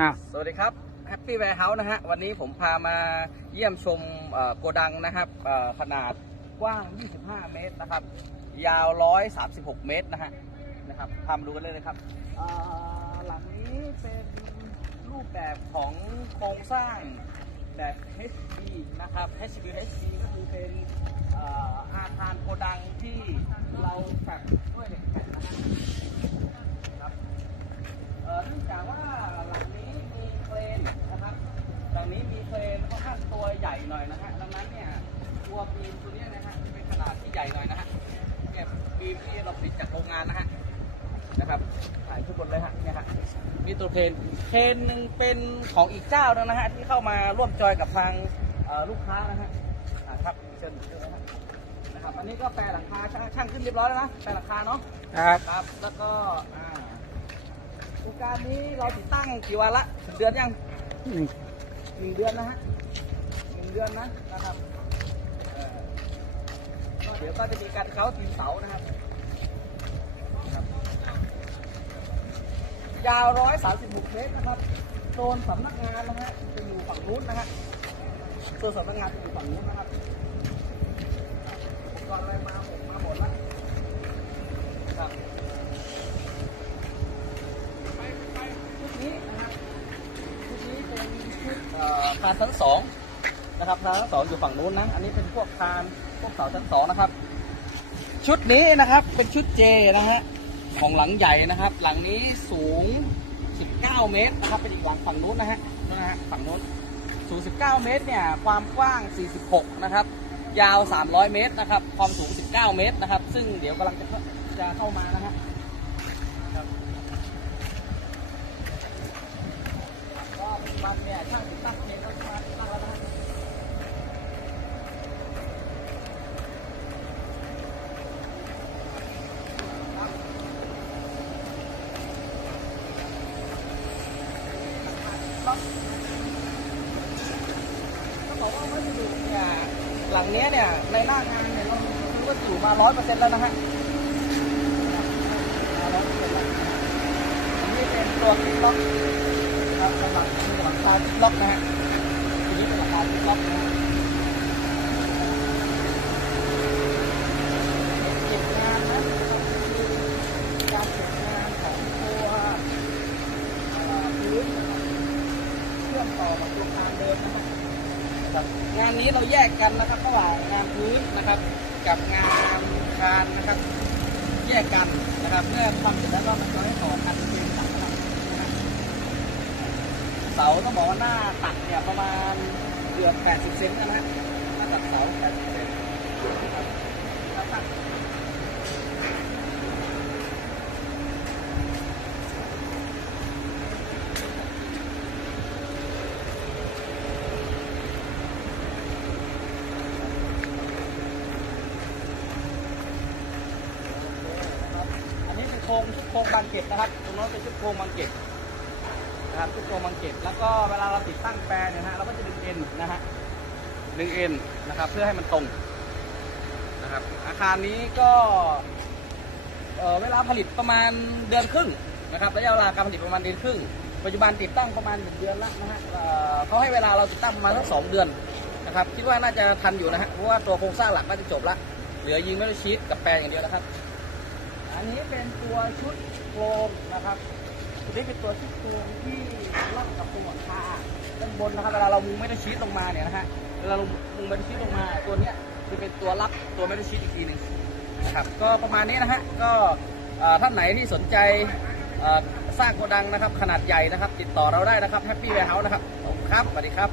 อ้าวสวัสดีครับแฮปปี้แวร์เฮาส์นะฮะ วันนี้ผมพามาเยี่ยมชมโกดังนะครับขนาดกว้าง 25 เมตรนะครับ ยาว 136 เมตรนะฮะนะครับพามาดูกันเลยนะครับหลังนี้เป็นรูปแบบของโครงสร้างแบบ HB นะครับ HB HB ก็คือเป็นอาคารโกดังที่เราแฝงด้วยเหล็กแผ่นนะฮะครับ เอ่อเนื่องจากว่าหลังนี้มีเครนนะครับหลัง นี้มีเครนค่อนข้างตัวใหญ่หน่อยนะฮะดังนั้นเนี่ยตัวบีมตัวเนี้ยนะฮะจะเป็นขนาดที่ใหญ่หน่อยนะฮะเนี่ยบีมที่เราผลิตจากโรงงานนะฮะนะครับถ่ายทุกคนเลยฮะเนี่ยฮะนี่ตัวเครนเครนหนึ่งเป็นของอีกเจ้านึงนะฮะที่เข้ามาร่วมจอยกับทางเอ่อลูกค้านะฮะอ่าครับเชิญเชิญเลยฮะนะครับอันนี้ก็แปลหลังคาช่างช่างขึ้นเรียบร้อยแล้วนะแปลหลังคาเนาะ ครับ ครับแล้วก็อ่าโครงการนี้เราติดตั้งกี่วันละถึงเดือนยัง หนึ่งเดือนนะฮะหนึ่งเดือนนะนะครับเอ่อก็เดี๋ยวก็จะมีการเขาทีมเสานะครับยาวร้อยสาสิบหกเมตรนะครับโซนสำนักงานนะฮะจะอยู่ฝั่งนู้นนะฮะโซนสำนักงานจะอยู่ฝั่งนู้นนะครับอุปกรณ์อะไรมาหมดมาหมดแล้วครับชุดนี้นะฮะชุดนี้เป็นชุดเอ่อคานชั้นสองนะครับคานชั้นสองอยู่ฝั่งนู้นนะ อันนี้เป็นพวกคานพวกเสาชั้นสองนะครับ ชุดนี้นะครับเป็นชุดเจนะฮะของหลังใหญ่นะครับ หลังนี้สูง 19 เมตรนะครับเป็นอีกหลังฝั่งนู้นนะฮะนู่นนะฮะฝั่งนู้นสูง 19 เมตรเนี่ยความกว้าง 46 นะครับ ยาว 300 เมตรนะครับ ความสูง 19 เมตรนะครับ ซึ่งเดี๋ยวกำลังจะจะเข้ามานะฮะ หลังเนี้ยเนี่ยในหน้างานเนี่ยเราซื้อวัสดุมาร้อยเปอร์เซ็นต์แล้วนะฮะนต์แล้วอันนี้เป็นตัวคลิปล็อก รับมีหลังคาคลิปล็อกนะฮะทีนี้เป็นหลังคาคลิปล็อกนะฮะเก็บงานนะการเก็บงานของตัวพื้นเชื่อมต่อกับตัวคานเดิมนะครับงานนี้เราแยกกันนะครับระหว่างงานพื้นนะครับ กับงานคานนะครับ แยกกันนะครับเมื่อทำเสร็จแล้วก็มันจะให้ต่อกันเป็นหลังนะครับเสา ต้องบอกว่าหน้าตัดเนี่ยประมาณเกือบ 80 เซนนะฮะหน้าตัดเสา 80 เซนนะครับแล้วตัดอันนี้เป็นโครงชุดโครงบางเก็บนะครับ ตรงโน้นเป็นชุดโครงบางเก็บ นะครับชุดโครงบางเก็บแล้วก็เวลาเราติดตั้งแปรเนี่ยนะฮะเราก็จะดึงเอ็นนะฮะดึงเอ็นนะครับเพื่อให้มันตรงนะครับอาคารนี้ก็เเวลาผลิตประมาณเดือนครึ่งนะครับระยะเวลาการผลิตประมาณเดือนครึ่ง ปัจจุบันติดตั้งประมาณหนึ่งเดือนแล้วนะฮะเขาให้เวลาเราติดตั้งประมาณสักสองเดือนนะครับคิดว่าน่าจะทันอยู่นะฮะเพราะว่าตัวโครงสร้างหลักก็จะจบละเหลือยิงไม่ได้ชีตกับแปลงอย่างเดียวนะครับ อันนี้เป็นตัวชุดโครงนะครับ นี่เป็นตัวชุดโควงที่ล็อกกับตัวคาด้านบนนะครับเวลาเรามุงไม่ได้ชี้ลงมาเนี่ยนะฮะเวลาเรามุงไม่ได้ชี้ลงมา ตัวเนี้ยจะเป็นตัวรับตัวไม่ได้ชี้อีกทีหนึ่งนะครับก็ประมาณนี้นะฮะก็ท่านไหนที่สนใจสร้างโกดังนะครับ ขนาดใหญ่นะครับ ติดต่อเราได้นะครับแฮปปี้แวร์เฮาส์นะครับครับสวัสดีครับ